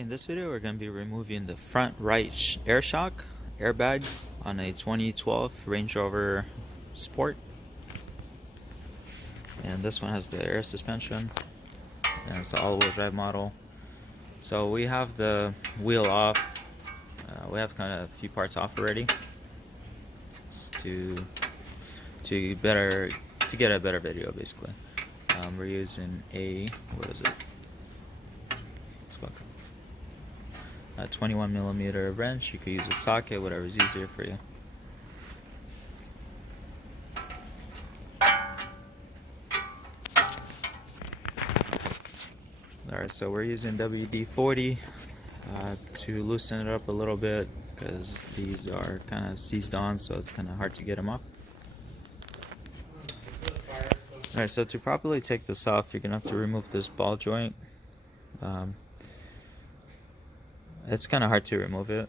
In this video, we're going to be removing the front right air shock airbag on a 2012 Range Rover Sport. And this one has the air suspension, and it's an all-wheel drive model. So we have the wheel off. We have kind of a few parts off already to get a better video, basically. We're using a 21mm wrench. You could use a socket, whatever's easier for you. Alright, so we're using WD-40 to loosen it up a little bit, because these are kind of seized on, so it's kind of hard to get them off. Alright, so to properly take this off, you're going to have to remove this ball joint. It's kind of hard to remove it.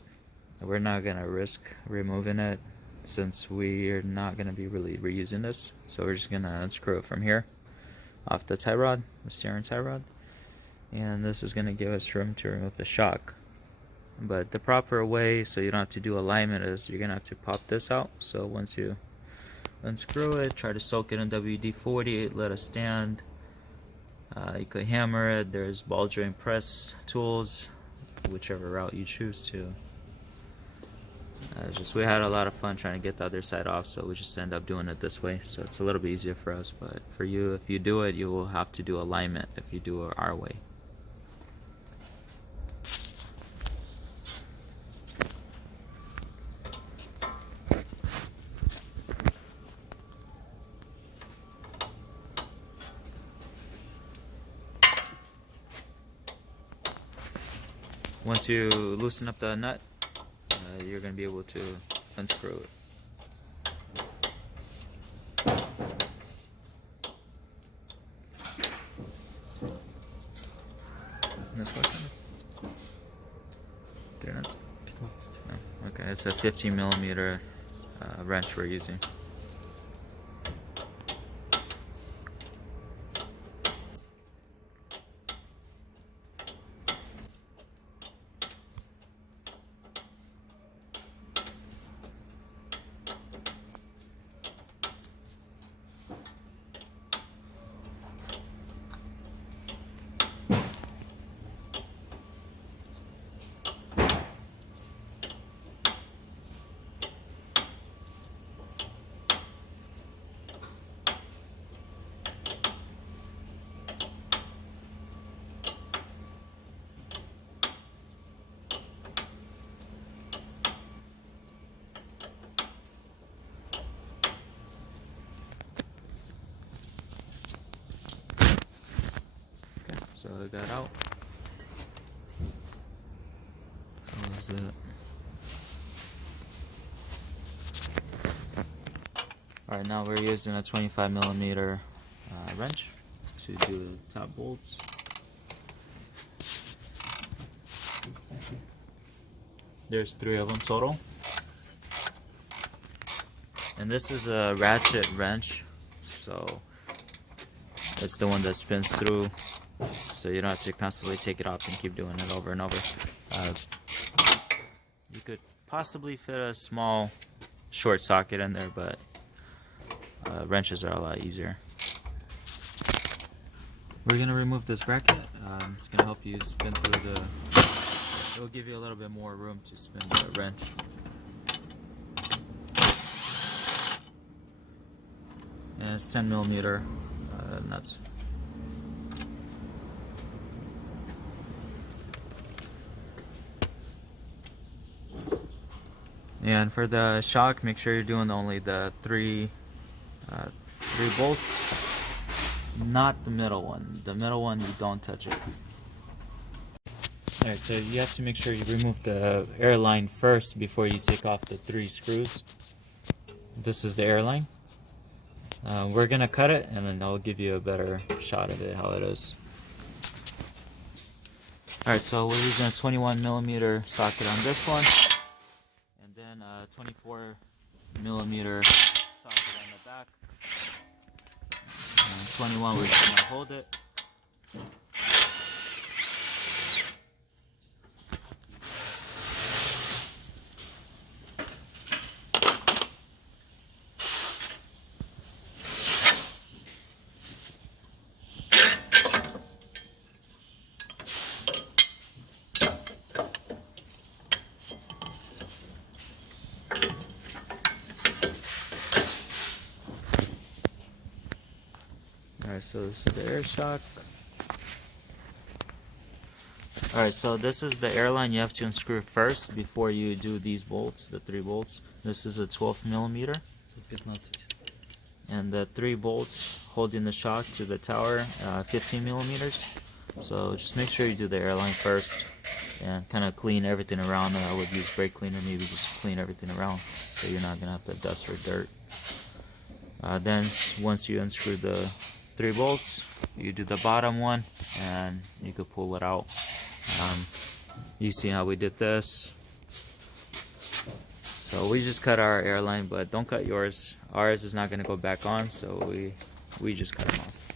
We're not going to risk removing it since we're not going to be really reusing this. So we're just going to unscrew it from here off the tie rod, the steering tie rod. And this is going to give us room to remove the shock. But the proper way, so you don't have to do alignment, is you're going to have to pop this out. So once you unscrew it, try to soak it in WD-40, let it stand. You could hammer it. There's ball joint press tools, whichever route you choose to. We had a lot of fun trying to get the other side off, so we just end up doing it this way. So it's a little bit easier for us, but for you, if you do it, you will have to do alignment if you do it our way. Once you loosen up the nut, you're going to be able to unscrew it. This one? 3 nuts? Oh, okay, it's a 15mm wrench we're using. So I got out. That was it. Alright, now we're using a 25mm wrench to do the top bolts. There's 3 of them total. And this is a ratchet wrench, so it's the one that spins through, so you don't have to constantly take it off and keep doing it over and over. You could possibly fit a small short socket in there, but wrenches are a lot easier. We're going to remove this bracket. It's going to help you spin through it will give you a little bit more room to spin the wrench. And it's 10mm nuts. And for the shock, make sure you're doing only the three bolts, not the middle one. The middle one, you don't touch it. Alright, so you have to make sure you remove the airline first before you take off the 3 screws. This is the airline. We're gonna cut it, and then I'll give you a better shot of it, how it is. Alright, so we're using a 21mm socket on this one, and then a 24mm socket on the back. And 21, we're just gonna hold it. Alright, so this is the air shock. Alright, so this is the airline you have to unscrew first before you do these bolts, the 3 bolts. This is a 12 millimeter. 15. And the 3 bolts holding the shock to the tower, 15 millimeters. So just make sure you do the airline first and kind of clean everything around. I would use brake cleaner, maybe just clean everything around so you're not gonna have the dust or dirt. Then once you unscrew the 3 bolts, you do the bottom one and you could pull it out. You see how we did this. So we just cut our airline, but don't cut yours. Ours is not going to go back on, so we just cut them off.